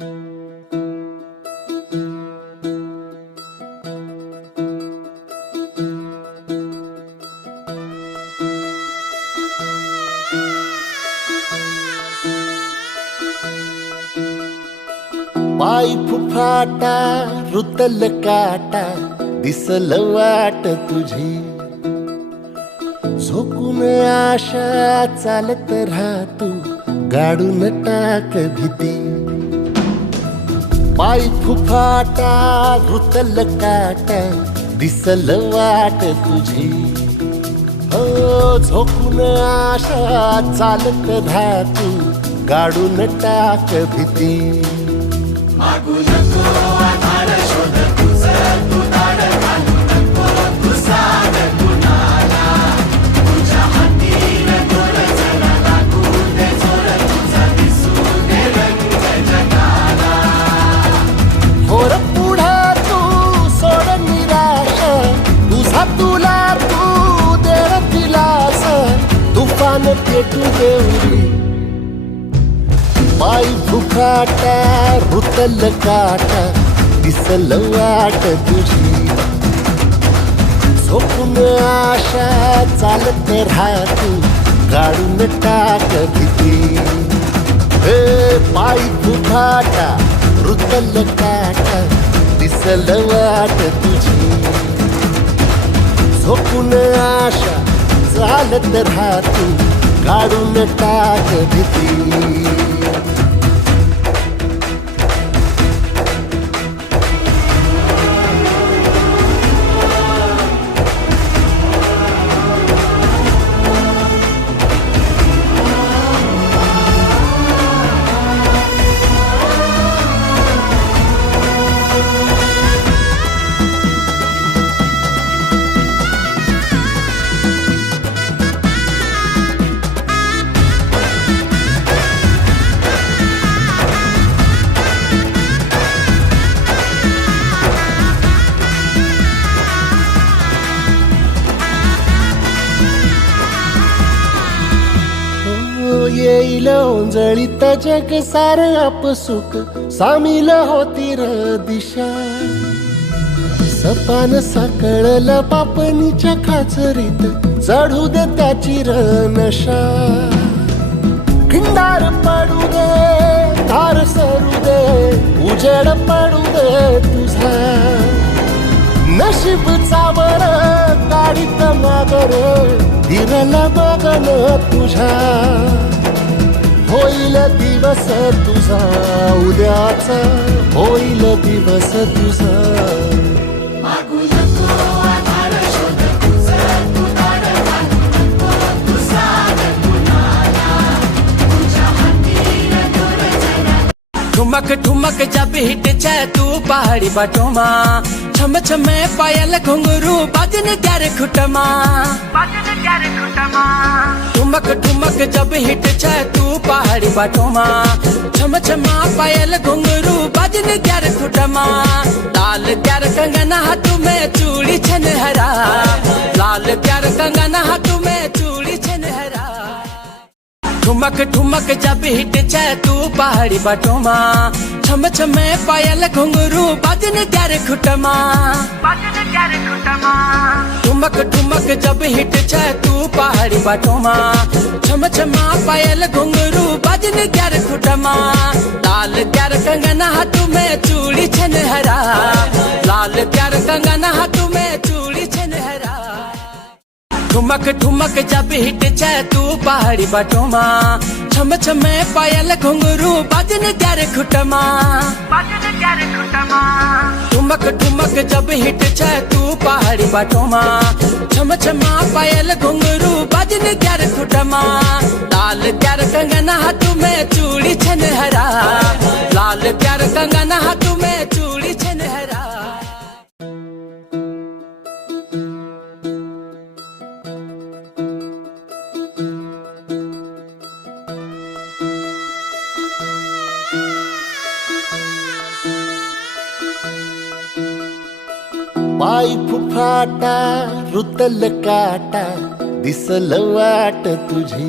पाय फुफाटा रुतल काटा दिसल वाट तुझी झोकून आशा चालत राहतू गाडून टाक भीती पाय फुफाटा रुतल काटा दिसल वाट तुझी हो झोकून आशा चालत राहतू गाडून टाक भीती मागू नको आधार शोध तुझं तू दाड घालू नको तू साध कुणाला तुझ्या हातीन तोर जरा लागू दे जोर तुझा दिसू दे रंग जगाला होर पुढे तू सोड निराश तुझा तुला तू दे दिलास तुफान पेटू देवरी पाय फुफाटा रुतल काटा दिसल वाट तुझी झोपून आशा चालत राहतू गाडून टाक भीती पाय फुफाटा रुतल काटा दिसल वाट तुझी झोपून आशा चालत राहतू गाडून टाक भीती येईल ओंजळीत जग सार आपसुक सामील होती र दिशा सपान साकळल पापणीच्या खाचरीत चढू दे त्याची र नशा खिंडार पडू दे धार सरू दे उजेड पडू दे तुझा नशीब चावर गाडीत मागर दिरल बघन तुझ्या होईल दिवस तुझा उद्याचा होईल दिवस तुझा मागू नको आधार शोध तुझं तू दाड घालू नको तू साध कुणाला तुझ्या हातीन तोर जरा ठुमक ठुमक जब हिट जाए तू पहाड़ी बाटोमा छम छमे पायल घुंघरू बाजन क्यारे खुटमा ठुमक ठुमक जब हिट जाए तू पहाड़ी बाटोमा छम छमा पायल घुंघरू बाजन क्यारे खुटमा लाल प्यार कंगना हाथों में चूड़ी छन हरा लाल प्यार कंगना हाथों में चूड़ी छन हरा ठुमक ठुमक जब हिट जाए तू पहाड़ी बाटोमा छम छमे पायल घुंघरू बाजन क्यारे खुटमा ठुमक ठुमक जब हिट जाए तू पहाड़ी बाटोमा छम छमा पायल घुंघरू बाजन क्यारे खुटमा लाल प्यार कंगना हाथों में चूड़ी छन हरा लाल प्यार कंगना हाथों में चूड़ी छन हरा ठुमक ठुमक जब हिट जाए तू पहाड़ी बाटोमा छम छमे पायल घुंघरू बाजन क्यारे खुटमा ठुमक ठुमक जब हिट जाए तू पहाड़ी बाटोमा छम छमा पायल घुंघरू बाजन क्यारे खुटमा लाल प्यार कंगना हाथों में चूड़ी छन हरा लाल प्यार कंगना हाथों में चूड़ी छन हरा पाय फुफाटा रुतल काटा दिसल वाट तुझी